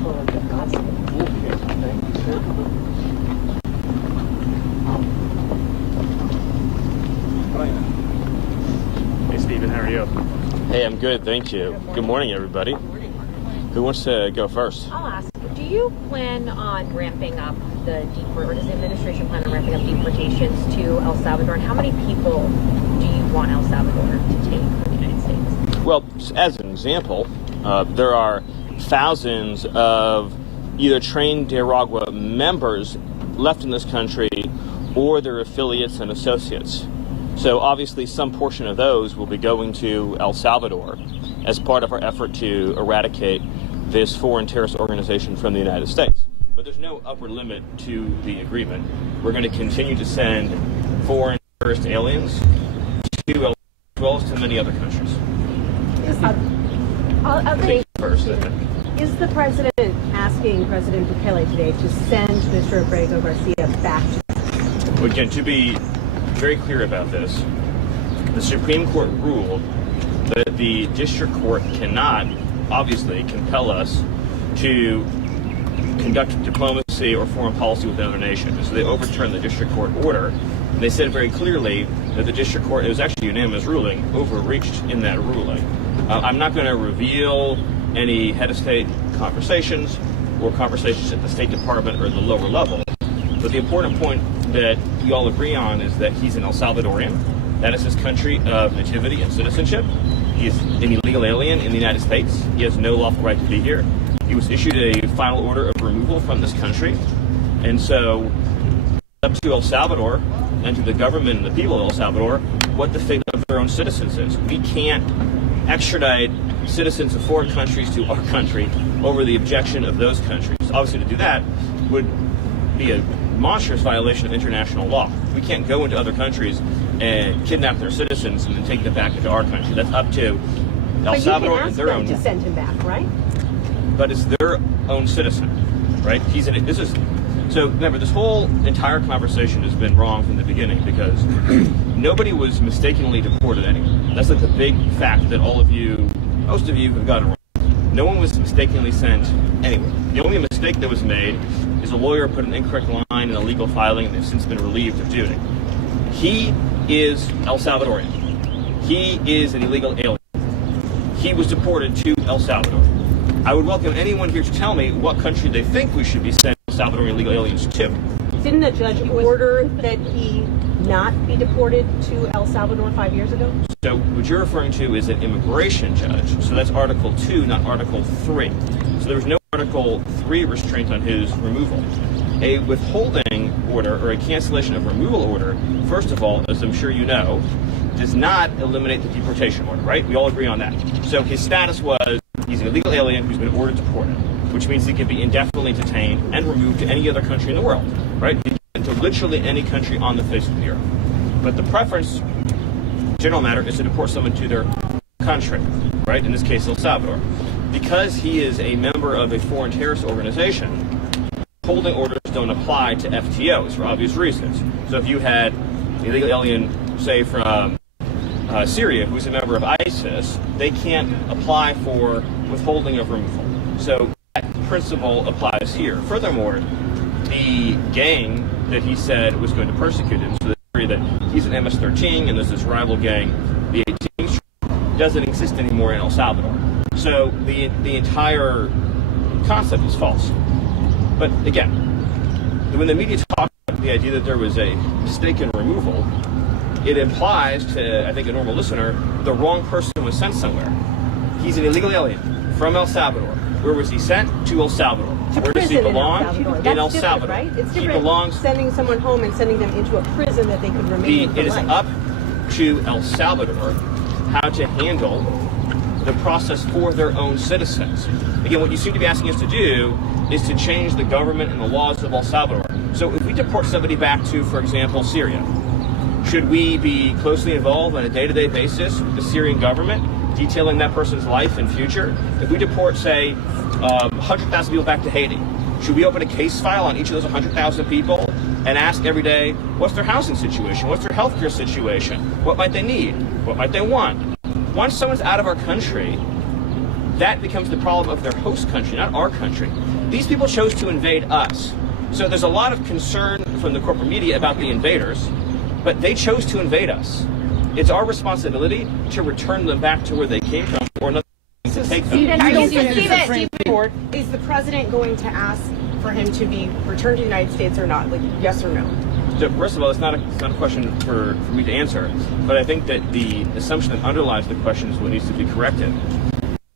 Hey, Stephen, how are you? Hey, I'm good, thank you. Good morning, everybody. Who wants to go first? I'll ask. Do you plan on ramping up the or does the administration plan on ramping up deportations to El Salvador? And how many people do you want El Salvador to take from the United States? Well, as an example, there are thousands of either trained Nicaragua members left in this country or their affiliates and associates. So obviously some portion of those will be going to El Salvador as part of our effort to eradicate this foreign terrorist organization from the United States. But there's no upper limit to the agreement. We're going to continue to send foreign terrorist aliens to El Salvador as well as to many other countries. Is the president asking President Bukele today to send Mr. Abrego Garcia back to... Well, again, to be very clear about this, the Supreme Court ruled that the district court cannot, obviously, compel us to conduct diplomacy or foreign policy with another nation. So they overturned the district court order. And they said very clearly that the district court, it was actually a unanimous ruling, overreached in that ruling. I'm not going to reveal any head of state conversations or conversations at the State Department or the lower level. But the important point that we all agree on is that he's an El Salvadorian. That is his country of nativity and citizenship. He is an illegal alien in the United States. He has no lawful right to be here. He was issued a final order of removal from this country. And so up to El Salvador and to the government and the people of El Salvador what the fate of their own citizens is. We can't extradite citizens of foreign countries to our country over the objection of those countries. Obviously, to do that would be a monstrous violation of international law. We can't go into other countries and kidnap their citizens and then take them back into our country. That's up to El Salvador and their own. But you can ask them to send him back, right? But it's their own citizen, right? So remember, this whole entire conversation has been wrong from the beginning because nobody was mistakenly deported anywhere. That's like the big fact that most of you have gotten wrong. No one was mistakenly sent anywhere. The only mistake that was made is a lawyer put an incorrect line in a legal filing and they've since been relieved of duty. He is El Salvadorian. He is an illegal alien. He was deported to El Salvador. I would welcome anyone here to tell me what country they think we should be sending Salvadorian illegal aliens to. Didn't the judge order that he not be deported to El Salvador 5 years ago? So what you're referring to is an immigration judge. So that's Article 2, not Article 3. So there was no Article 3 restraint on his removal. A withholding order or a cancellation of removal order, first of all, as I'm sure you know, does not eliminate the deportation order, right? We all agree on that. So his status was he's an illegal alien who's been ordered deported, which means he can be indefinitely detained and removed to any other country in the world, right? He can to literally any country on the face of the earth. But the preference, general matter, is to deport someone to their country, right? In this case, El Salvador. Because he is a member of a foreign terrorist organization, holding orders don't apply to FTOs for obvious reasons. So if you had an illegal alien, say from Syria, who's a member of ISIS, they can't apply for withholding of removal. So that principle applies here. Furthermore, the gang that he said was going to persecute him, so the theory that he's an MS-13 and there's this rival gang, the 18th, doesn't exist anymore in El Salvador. So the entire concept is false. But again, when the media talk about the idea that there was a mistaken removal, it implies to, I think, a normal listener, the wrong person was sent somewhere. He's an illegal alien from El Salvador. Where was he sent? To El Salvador. Where does he belong? In El Salvador. Right? It's different he belongs, sending someone home and sending them into a prison that they could remain in for It is life. up to El Salvador how to handle the process for their own citizens. Again, what you seem to be asking us to do is to change the government and the laws of El Salvador. So if we deport somebody back to, for example, Syria, should we be closely involved on a day-to-day basis with the Syrian government, detailing that person's life and future? If we deport, say, 100,000 people back to Haiti, should we open a case file on each of those 100,000 people and ask every day, what's their housing situation? What's their healthcare situation? What might they need? What might they want? Once someone's out of our country, that becomes the problem of their host country, not our country. These people chose to invade us. So there's a lot of concern from the corporate media about the invaders, but they chose to invade us. It's our responsibility to return them back to where they came from, or another to take them. Is the president going to ask for him to be returned to the United States or not? Like, yes or no? So first of all, it's not a question for me to answer, but I think that the assumption that underlies the question is what needs to be corrected.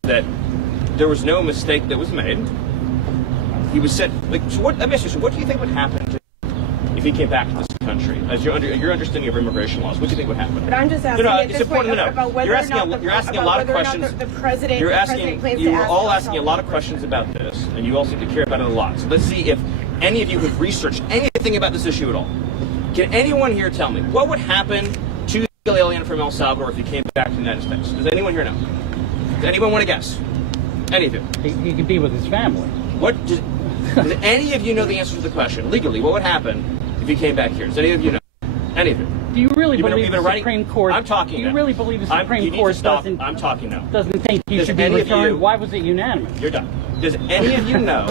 That there was no mistake that was made. He was sent. So what? Let me ask you. So what do you think would happen to if he came back to this country? As your understanding of immigration laws, what do you think would happen? But I'm just asking. It's important to know. About whether you're asking a lot of questions. The president. You're asking. You're all asking a lot of questions about this, and you all seem to care about it a lot. So let's see if any of you have researched anything about this issue at all. Can anyone here tell me what would happen to the illegal alien from El Salvador if he came back to the United States? Does anyone here know? Does anyone want to guess? Any of you? He could be with his family. What does any of you know the answer to the question? Legally, what would happen if he came back here? Does any of you know? Any of you? Do you really believe the Supreme Court? I'm talking. Do you really believe the Supreme Court doesn't? I'm talking now. Doesn't think you should be returned? Why was it unanimous? You're done. Does any of you know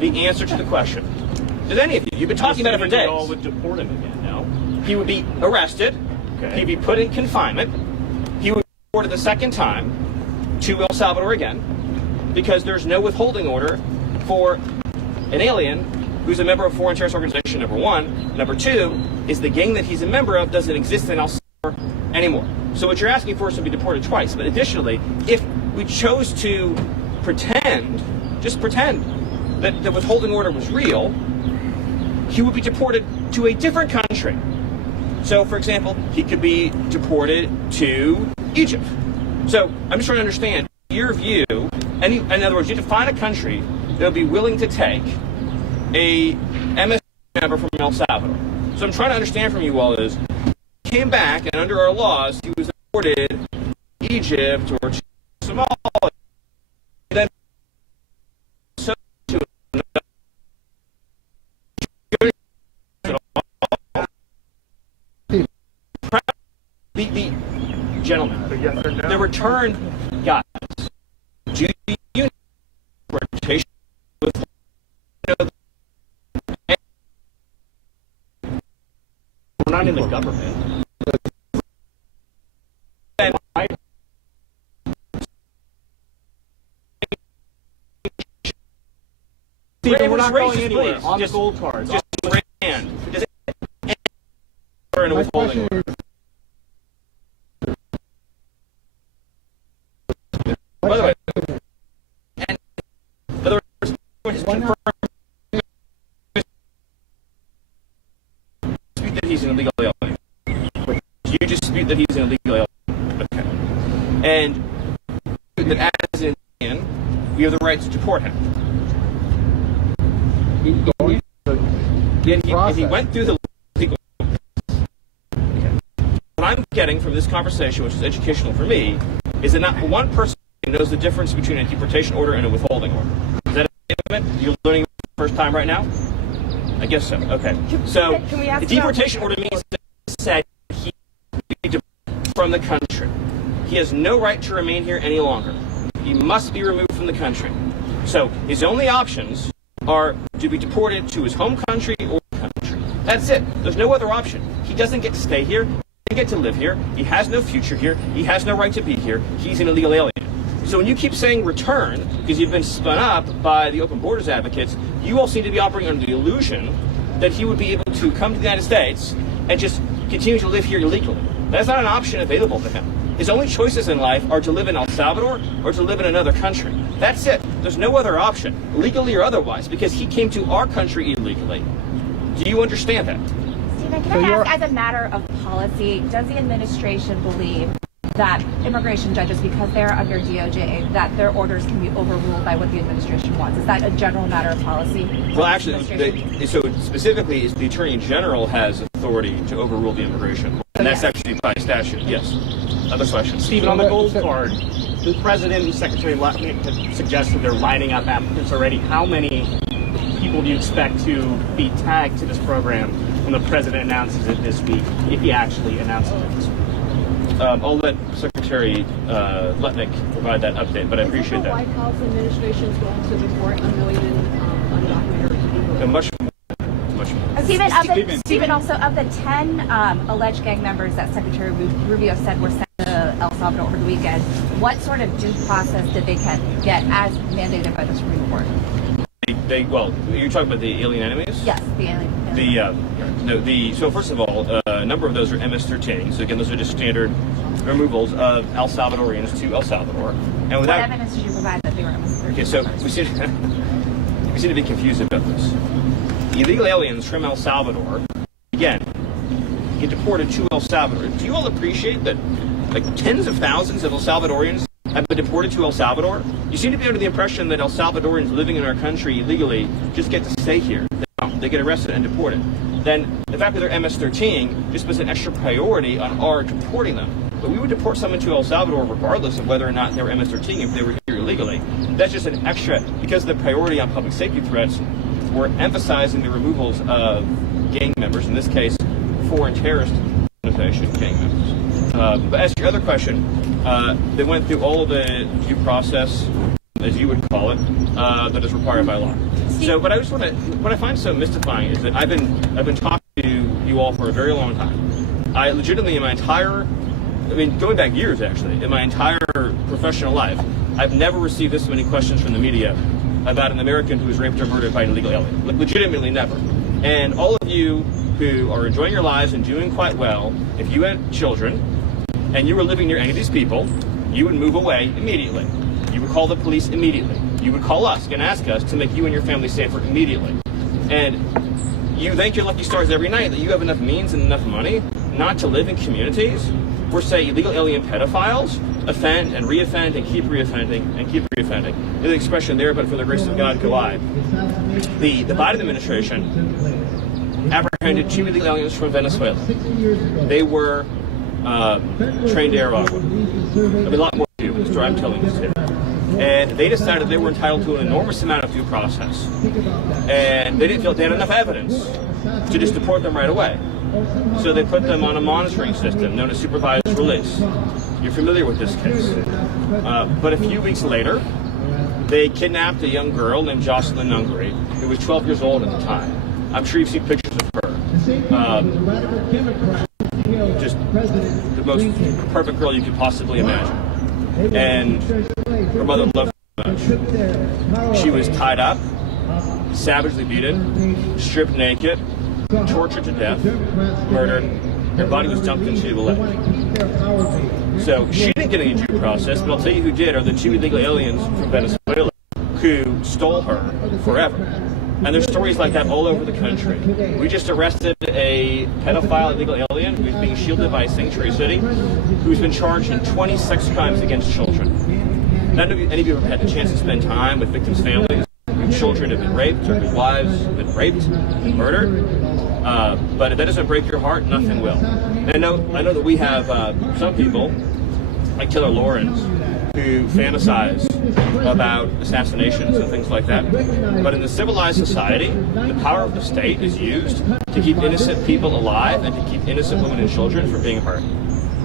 the answer to the question? Does any of you? You've been talking about it for days. You all would deport him again, no? He would be arrested. Okay. He'd be put in confinement. He would be deported the second time to El Salvador again, because there's no withholding order for an alien who's a member of a foreign terrorist organization, number one. Number two is the gang that he's a member of doesn't exist in El Salvador anymore. So what you're asking for is to be deported twice. But additionally, if we chose to just pretend that the withholding order was real, he would be deported to a different country. So, for example, he could be deported to Egypt. So I'm just trying to understand your view. In other words, you define a country that would be willing to take a MSC member from El Salvador. So I'm trying to understand from you all is, he came back and under our laws, he was deported to Egypt or to Somalia. Then the gentlemen, the return guys, do you know deportation with we're not in the government. Steven, we're not going racist, anywhere. please. On the gold cards. Just brand. Just in a withholding order. By the way, and by the way, his confirmed dispute that he's an illegal alien. You dispute that he's an illegal alien. Okay. And that as an alien, we have the right to deport him. He went through the legal. Okay. What I'm getting from this conversation, which is educational for me, is that not one person knows the difference between a deportation order and a withholding order. Is that a statement? You're learning it for the first time right now? I guess so. Okay. So the deportation order means that said he be deported from the country. He has no right to remain here any longer. He must be removed from the country. So his only options are to be deported to his home country or country. That's it. There's no other option. He doesn't get to stay here. He doesn't get to live here. He has no future here. He has no right to be here. He's an illegal alien. So when you keep saying return, because you've been spun up by the open borders advocates, you all seem to be operating under the illusion that he would be able to come to the United States and just continue to live here illegally. That's not an option available to him. His only choices in life are to live in El Salvador or to live in another country. That's it. There's no other option, legally or otherwise, because he came to our country illegally. Do you understand that? Stephen, can I ask, as a matter of policy, does the administration believe that immigration judges, because they're under DOJ, that their orders can be overruled by what the administration wants? Is that a general matter of policy? Well, actually, so specifically, is the Attorney General has authority to overrule the immigration law, and that's actually by statute. Yes. Other questions? Stephen, on the gold card, the President and Secretary Lutnick have suggested they're lining up applicants already. How many people do you expect to be tagged to this program when the President announces it this week, if he actually announces it this week? I'll let Secretary Secretary Lutnick provide that update, but I appreciate that. White House administration is going to report 1 million undocumented people? Much more. Stephen, also of the 10 alleged gang members that Secretary Rubio said were sent to El Salvador over the weekend, what sort of due process did they get as mandated by the Supreme Court? Well, you're talking about the alien enemies? Yes, the alien. So first of all, a number of those are MS-13. So again, those are just standard removals of El Salvadorians to El Salvador. And without, what evidence did you provide that they were MS-13? Okay, so we seem to be confused about this. Illegal aliens from El Salvador, again, get deported to El Salvador. Do you all appreciate that like tens of thousands of El Salvadorians have been deported to El Salvador? You seem to be under the impression that El Salvadorians living in our country illegally just get to stay here. They get arrested and deported. Then the fact that they're MS-13 just puts an extra priority on our deporting them. But we would deport someone to El Salvador regardless of whether or not they were MS-13 if they were here illegally. That's just an extra, because of the priority on public safety threats, we're emphasizing the removals of gang members, in this case, foreign terrorist organization gang members. But as to your other question, they went through all of the due process, as you would call it, that is required by law. So, but I just want to, what I find so mystifying is that I've been talking to you all for a very long time. I legitimately, in my entire, going back years actually, in my entire professional life, I've never received this many questions from the media about an American who was raped or murdered by an illegal alien. Legitimately never. And all of you who are enjoying your lives and doing quite well, if you had children and you were living near any of these people, you would move away immediately. You would call the police immediately. You would call us and ask us to make you and your family safer immediately. And you thank your lucky stars every night that you have enough means and enough money not to live in communities where, say, illegal alien pedophiles offend and reoffend and keep reoffending and keep reoffending. There's an expression there, but for the grace of God go I. The Biden administration apprehended 2 illegal aliens from Venezuela. They were trained to Aragua. There'll be a lot more to do, but the story I'm telling you today. And they decided they were entitled to an enormous amount of due process. And they didn't feel they had enough evidence to just deport them right away. So they put them on a monitoring system known as supervised release. You're familiar with this case. But a few weeks later, they kidnapped a young girl named Jocelyn Nungary, who was 12 years old at the time. I'm sure you've seen pictures of her. Just the most perfect girl you could possibly imagine. And her mother loved her very much. She was tied up, savagely beaten, stripped naked, tortured to death, murdered. Her body was dumped into a lake. So she didn't get any due process, but I'll tell you who did are the 2 illegal aliens from Venezuela who stole her forever. And there's stories like that all over the country. We just arrested a pedophile illegal alien who's being shielded by a sanctuary city, who's been charged in 20 sex crimes against children. None of you, any of you have had the chance to spend time with victims' families, whose children have been raped or whose wives have been raped, murdered. But if that doesn't break your heart, nothing will. And I know that we have some people, like Taylor Lawrence, who fantasize about assassinations and things like that. But in the civilized society, the power of the state is used to keep innocent people alive and to keep innocent women and children from being hurt.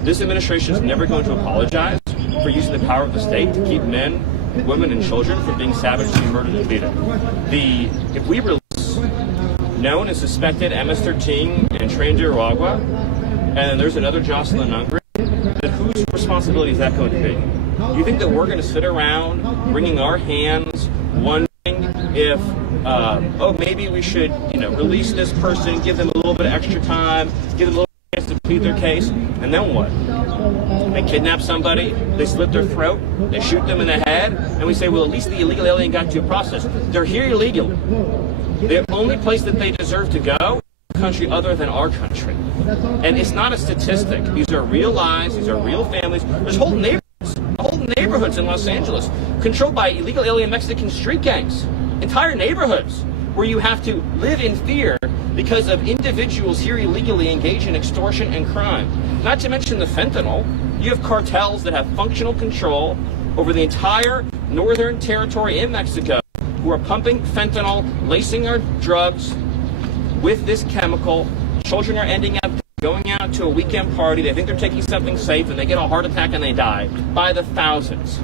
This administration is never going to apologize for using the power of the state to keep men, women, and children from being savagely murdered and beaten. If we release known and suspected MS-13 and trained to Aragua, and then there's another Jocelyn Nungary, then whose responsibility is that going to be? You think that we're going to sit around wringing our hands, wondering if, maybe we should, release this person, give them a little bit of extra time, give them a little chance to plead their case, and then what? They kidnap somebody, they slit their throat, they shoot them in the head, and we say, well, at least the illegal alien got due process. They're here illegally. The only place that they deserve to go is a country other than our country. And it's not a statistic. These are real lives, these are real families. There's whole neighborhoods in Los Angeles controlled by illegal alien Mexican street gangs. Entire neighborhoods where you have to live in fear because of individuals here illegally engaged in extortion and crime. Not to mention the fentanyl. You have cartels that have functional control over the entire northern territory in Mexico who are pumping fentanyl, lacing our drugs with this chemical. Children are ending up going out to a weekend party, they think they're taking something safe, and they get a heart attack and they die by the thousands.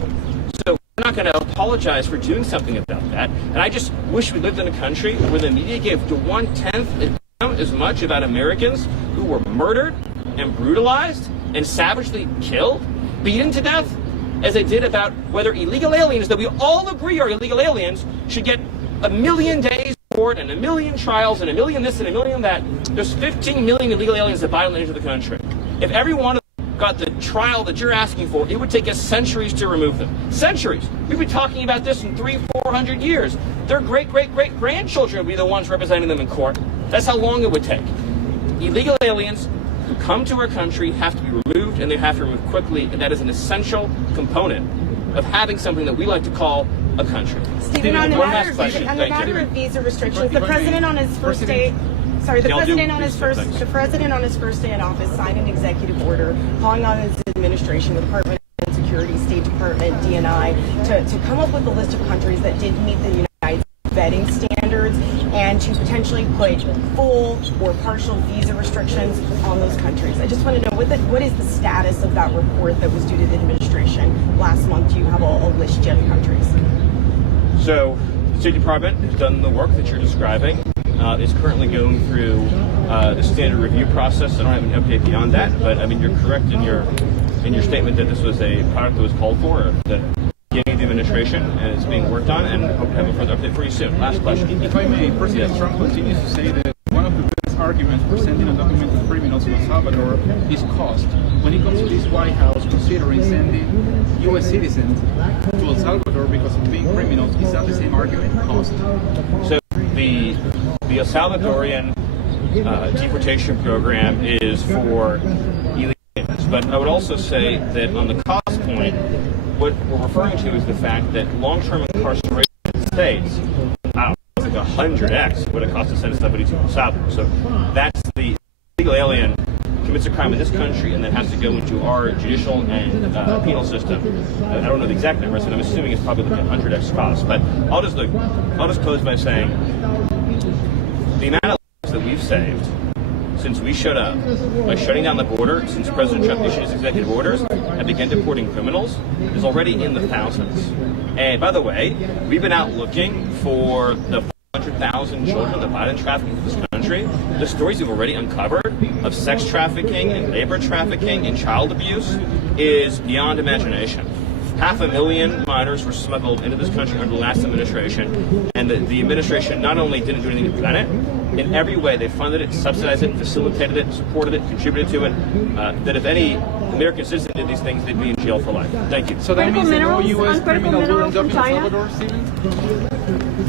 So we're not going to apologize for doing something about that. And I just wish we lived in a country where the media gave to 1/10 as much about Americans who were murdered and brutalized and savagely killed, beaten to death, as they did about whether illegal aliens that we all agree are illegal aliens should get 1 million days in court and 1 million trials and 1 million this and 1 million that. There's 15 million illegal aliens that violently enter the country. If every one of them got the trial that you're asking for, it would take us centuries to remove them. Centuries. We've been talking about this in 300-400 years. Their great-great-great-grandchildren would be the ones representing them in court. That's how long it would take. Illegal aliens who come to our country have to be removed, and they have to be removed quickly, and that is an essential component of having something that we like to call a country. Stephen, on the matter of visa restrictions, the president on his first day, the president on his first day in office signed an executive order calling on his administration, the Department of Security, State Department, DNI, to come up with a list of countries that did meet the United States vetting standards, and to potentially put full or partial visa restrictions on those countries. I just want to know what is the status of that report that was due to the administration last month? Do you have a list yet of countries? So the State Department has done the work that you're describing. It's currently going through the standard review process. I don't have an update beyond that, but I mean, you're correct in your statement that this was a product that was called for at the beginning of the administration, and it's being worked on, and hope to have a further update for you soon. Last question. If I may, President Trump continues to say that one of the best arguments for sending undocumented criminals to El Salvador is cost. When it comes to this White House considering sending U.S. citizens to El Salvador because of being criminals, is that the same argument, cost? So the El Salvadorian deportation program is for illegal aliens, but I would also say that on the cost point, what we're referring to is the fact that long-term incarceration in the States, I don't know, it's like 100x what it costs to send somebody to El Salvador. So that's the illegal alien commits a crime in this country and then has to go into our judicial and penal system. I don't know the exact numbers, and I'm assuming it's probably like 100x cost. But I'll just close by saying the amount of lives that we've saved since we showed up by shutting down the border, since President Trump issued his executive orders and began deporting criminals, is already in the thousands. And by the way, we've been out looking for the 400,000 children that violent trafficking in this country. The stories we've already uncovered of sex trafficking and labor trafficking and child abuse is beyond imagination. 500,000 minors were smuggled into this country under the last administration, and the administration not only didn't do anything to prevent it, in every way they funded it, subsidized it, facilitated it, supported it, contributed to it, that if any American citizen did these things, they'd be in jail for life. Thank you. So that means that no U.S. criminal will end up in El China? Salvador, Stephen?